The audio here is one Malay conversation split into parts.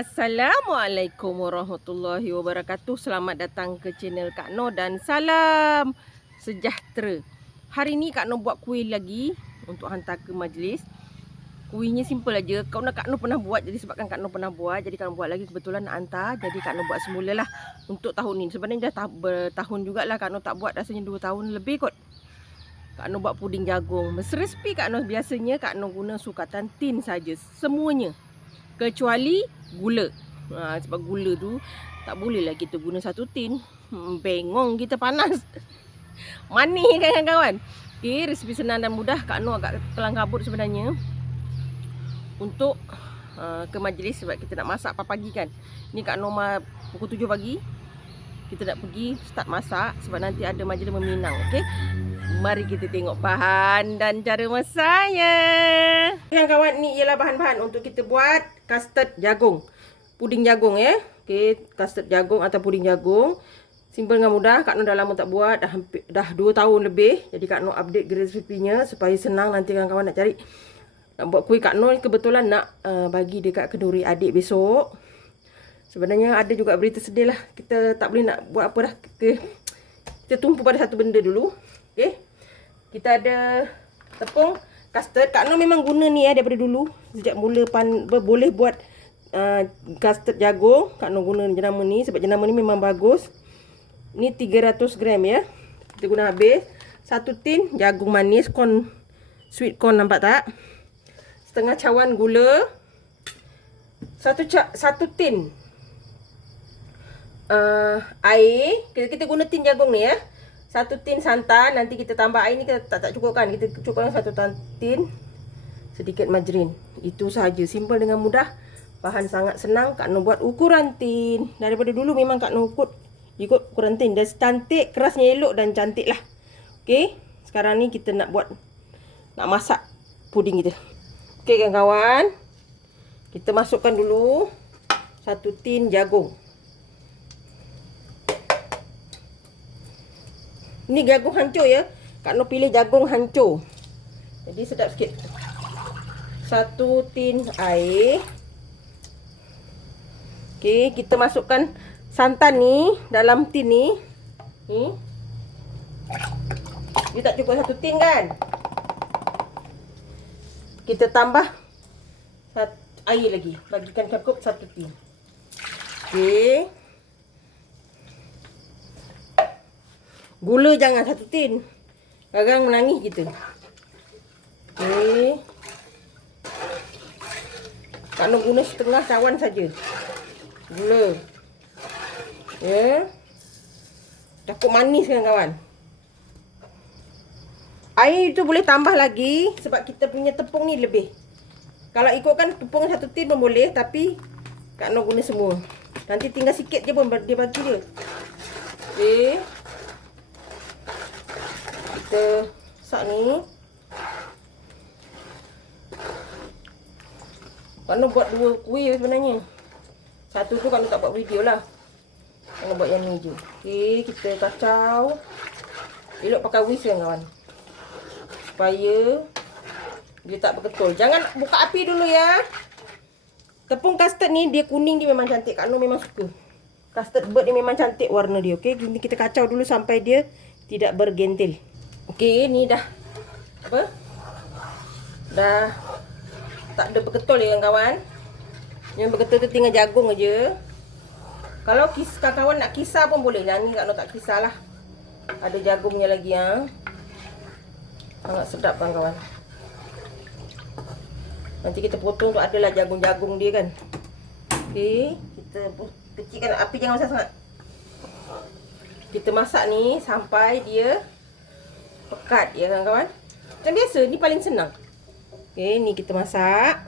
Assalamualaikum warahmatullahi wabarakatuh. Selamat datang ke channel Kak Noh dan salam sejahtera. Hari ni Kak Noh buat kuih lagi untuk hantar ke majlis. Kuihnya simple aja. Kau nak Kak Noh pernah buat jadi sebabkan Kak Noh pernah buat jadi Kak Noh buat lagi kebetulan nak hantar jadi Kak Noh buat semula lah untuk tahun ni. Sebenarnya dah tah- bertahun jugalah Kak Noh tak buat rasanya 2 tahun lebih kot. Kak Noh buat puding jagung. Resipi Kak Noh biasanya Kak Noh guna sukatan tin saja. Semuanya. Kecuali gula. Ha, sebab gula tu tak boleh lah kita guna satu tin. Hmm, bengong kita panas. Manis kan kawan-kawan. Okay, resipi senang dan mudah. Kak Noh agak kelang kabut sebenarnya. Untuk uh, ke majlis sebab kita nak masak pagi kan. Ni Kak ma- pukul 7 pagi. Kita nak pergi start masak sebab nanti ada majlis meminang. Okay. Mari kita tengok bahan dan cara masaknya. Kawan-kawan, ni ialah bahan-bahan untuk kita buat custard jagung. Puding jagung ya. Okey, custard jagung atau puding jagung. Simple dengan mudah. Kak Noh dah lama tak buat. Dah hampir, dah 2 tahun lebih. Jadi Kak Noh update resepinya supaya senang nanti kawan-kawan nak cari. Nak buat kuih Kak Noh kebetulan nak uh, bagi dekat kenduri adik besok. Sebenarnya ada juga berita sedih lah. Kita tak boleh nak buat apa dah. Kita, kita tumpu pada satu benda dulu. Okey. Kita ada tepung custard. Kak Noh memang guna ni ya daripada dulu. Sejak mula pan, boleh buat uh, custard jagung. Kak Noh guna jenama ni sebab jenama ni memang bagus. Ni 300 gram ya. Kita guna habis. Satu tin jagung manis corn sweet corn nampak tak? Setengah cawan gula. Satu ca- satu tin uh, air. Kita, kita guna tin jagung ni ya. Satu tin santan. Nanti kita tambah air ni kita tak, tak cukup kan. Kita cukupkan satu tin. Sedikit margarin. Itu sahaja. Simple dengan mudah. Bahan sangat senang. Kak Noh buat ukuran tin. Daripada dulu memang Kak Noh ikut, ikut ukuran tin. Dan cantik, kerasnya elok dan cantik lah. Okay. Sekarang ni kita nak buat, nak masak puding kita. Okay kawan-kawan. Kita masukkan dulu satu tin jagung. Ni jagung hancur ya. Kak Noh pilih jagung hancur. Jadi sedap sikit. Satu tin air. Okey, kita masukkan santan ni dalam tin ni. Ni. Dia tak cukup satu tin kan? Kita tambah satu air lagi. Bagikan cukup satu tin. Okey. Gula jangan satu tin. Kadang menangis kita. Okey. Kak Noh guna setengah cawan saja. Gula. Ya. Takut manis kan kawan. Air tu boleh tambah lagi sebab kita punya tepung ni lebih. Kalau ikutkan tepung satu tin pun boleh tapi Kak Noh guna semua. Nanti tinggal sikit je pun dia bagi dia. Okey. Kita masak ni. Kak Noh buat dua kuih sebenarnya. Satu tu kalau tak buat video lah. Kak Noh buat yang ni je. Okey, kita kacau. Elok pakai whisk kan kawan. Supaya dia tak berketul. Jangan buka api dulu ya. Tepung custard ni dia kuning dia memang cantik. Kak Noh memang suka. Custard bird dia memang cantik warna dia. Ini kita kacau dulu sampai dia tidak bergentil. Okey, ni dah apa? Dah tak ada berketul ya kawan. Yang berketul tu tinggal jagung aja. Kalau kis kawan nak kisar pun boleh. Yang ni Noh tak kisar lah. Ada jagungnya lagi ya. Sangat sedap kawan-kawan. Nanti kita potong tu adalah jagung-jagung dia kan. Okey, kita kecilkan api jangan besar sangat. Kita masak ni sampai dia pekat ya kawan-kawan. Macam biasa, ni paling senang. Okey, ni kita masak.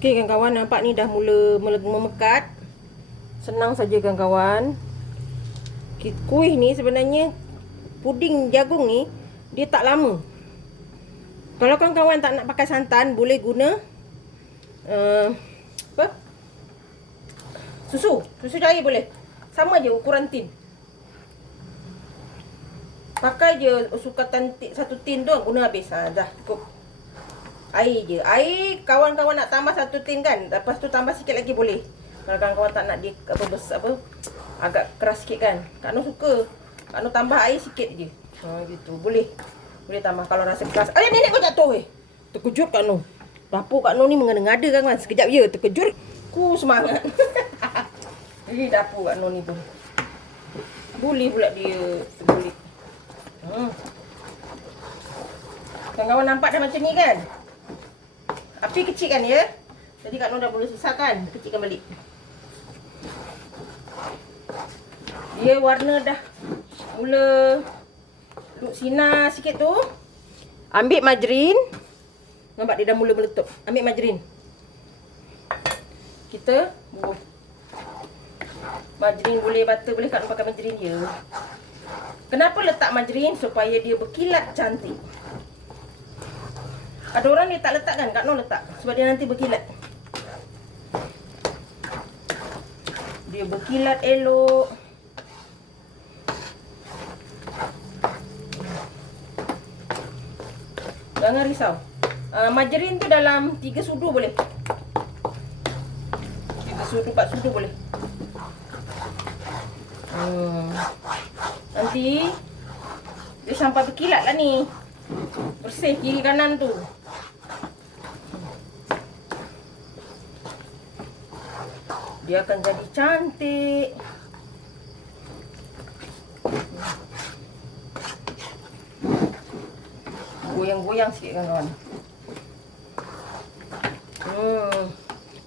Okey kawan-kawan, nampak ni dah mula memekat. Senang saja kawan-kawan. Kuih ni sebenarnya puding jagung ni dia tak lama. Kalau kawan-kawan tak nak pakai santan, boleh guna uh, apa? Susu. Susu cair boleh. Sama je ukuran tin. Pakai je sukatan satu tin tu guna habis. Ha, dah cukup. Air je. Air kawan-kawan nak tambah satu tin kan. Lepas tu tambah sikit lagi boleh. Kalau kawan-kawan tak nak dia apa besar apa agak keras sikit kan. Kak Noh suka. Kak Noh tambah air sikit je. Ha gitu. Boleh. Boleh tambah kalau rasa keras. Ayah nenek kau jatuh weh. Terkejut Kak Noh. Dapur Kak Noh ni mengada-ngada kan kan. Sekejap ya terkejut. Ku semangat. Ini dapur Kak Noh ni tu. Boleh pula dia. Boleh. Hmm. Kawan-kawan nampak dah macam ni kan? Api kecil kan ya? Jadi Kak Noh dah boleh susah kan? Kecilkan balik. Dia warna dah mula duk sinar sikit tu. Ambil margarin. Nampak dia dah mula meletup. Ambil margarin. Kita bubuh. Margarin boleh butter boleh Kak Noh pakai margarin dia. Kenapa letak margarin? Supaya dia berkilat cantik. Ada orang dia tak letak kan? Kak Noh letak. Sebab dia nanti berkilat. Dia berkilat elok. Jangan risau. Uh, margarin tu dalam 3 sudu boleh. 3 sudu, 4 sudu boleh. Hmm. Nanti dia sampai berkilat lah ni. Bersih kiri kanan tu. Dia akan jadi cantik. Goyang-goyang sikit kan kawan. Hmm.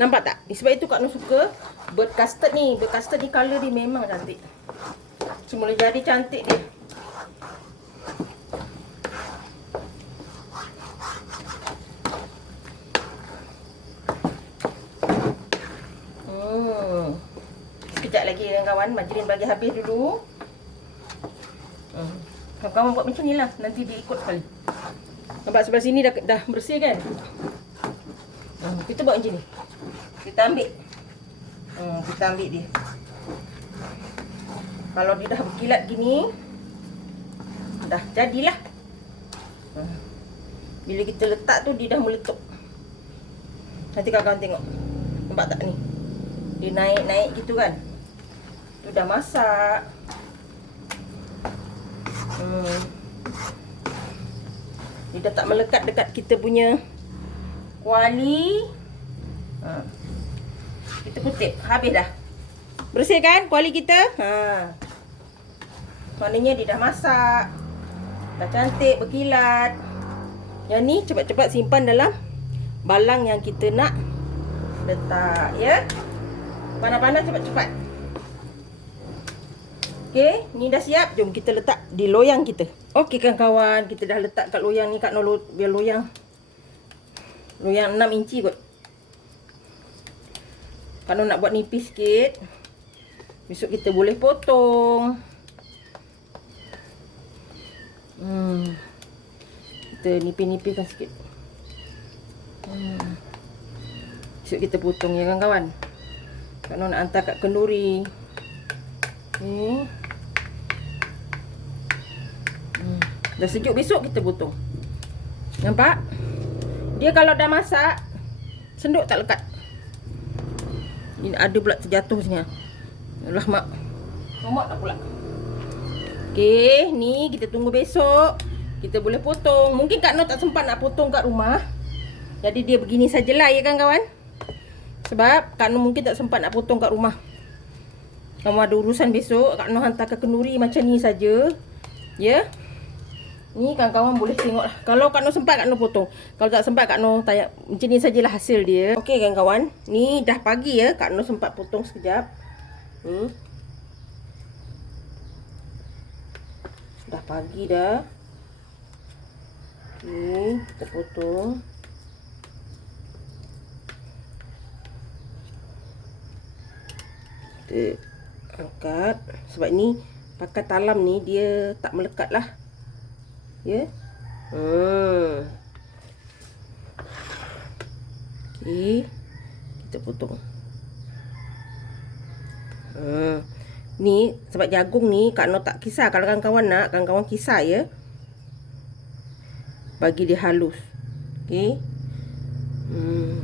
Nampak tak? Sebab itu Kak Nur suka bird custard ni. Bird custard ni colour dia memang cantik. Semula jadi cantik dia. Hmm. Sekejap lagi kawan-kawan. Majrin bagi habis dulu. Hmm. Kawan-kawan buat macam ni lah. Nanti dia ikut sekali. Nampak sebelah sini dah dah bersih kan? Hmm, kita buat macam ni. Kita ambil. Kita ambil dia. Kalau dia dah berkilat gini, dah jadilah. Bila kita letak tu dia dah meletup. Nanti kawan-kawan tengok. Nampak tak ni? Dia naik-naik gitu kan? Tu dah masak. Hmm. Dia dah tak melekat dekat kita punya kuali. Ha. Kita kutip. Habis dah. Bersih kan kuali kita? Ha. Maknanya dia dah masak. Dah cantik, berkilat. Yang ni cepat-cepat simpan dalam balang yang kita nak letak. Ya. Panas-panas cepat-cepat. Okey, ni dah siap. Jom kita letak di loyang kita. Okey kan kawan, kita dah letak kat loyang ni kat nolo biar loyang loyang 6 inci kot. Kalau nak buat nipis sikit, besok kita boleh potong. Hmm. Kita nipis-nipiskan sikit. Hmm. Besok kita potong ya kan kawan. Kalau nak hantar kat kenduri. Ni. Hmm. Dah sejuk besok kita potong. Nampak? Dia kalau dah masak senduk tak lekat. Ini ada pula terjatuh sini. Alah mak. Mak tak pula. Okey, ni kita tunggu besok. Kita boleh potong. Mungkin Kak Noh tak sempat nak potong kat rumah. Jadi dia begini sajalah ya kan kawan? Sebab Kak Noh mungkin tak sempat nak potong kat rumah. Kamu ada urusan besok, Kak Noh hantar ke kenduri macam ni saja. Ya. Ni kawan-kawan boleh tengok lah. Kalau Kak Noh sempat, Kak Noh potong. Kalau tak sempat, Kak Noh tanya. Macam ni sajalah hasil dia. Okey kawan-kawan. Ni dah pagi ya. Kak Noh sempat potong sekejap. Ni. Dah pagi dah. Ni kita potong. Kita angkat. Sebab ni pakai talam ni dia tak melekat lah. Ya. Hmm. Okey. Kita potong. Hmm. Ni sebab jagung ni Kak Noh tak kisar kalau kawan-kawan nak, kawan-kawan kisar ya. Bagi dia halus. Okey. Hmm.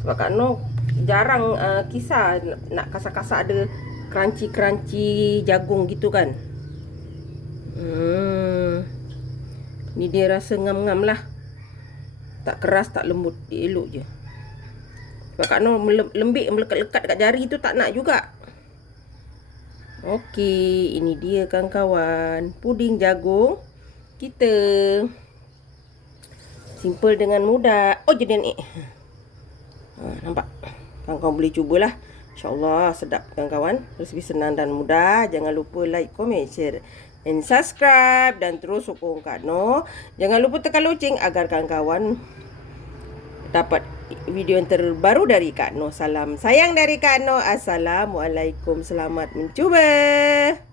Sebab Kak Noh jarang uh, kisah nak- nak kasar-kasar ada crunchy-crunchy jagung gitu kan. Hmm. Ni dia rasa ngam-ngam lah. Tak keras, tak lembut. Dia elok je. Sebab Kak melem- lembik melekat-lekat dekat jari tu tak nak juga. Okey, ini dia kawan-kawan. Puding jagung kita. Simple dengan mudah. Oh, jadi ni. Ha, nampak? Kawan-kawan boleh cubalah. InsyaAllah sedap kawan-kawan. Resipi senang dan mudah. Jangan lupa like, comment, share and subscribe. Dan terus sokong Kak Noh. Jangan lupa tekan loceng agar kawan-kawan dapat video yang terbaru dari Kak Noh. Salam sayang dari Kak Noh. Assalamualaikum. Selamat mencuba.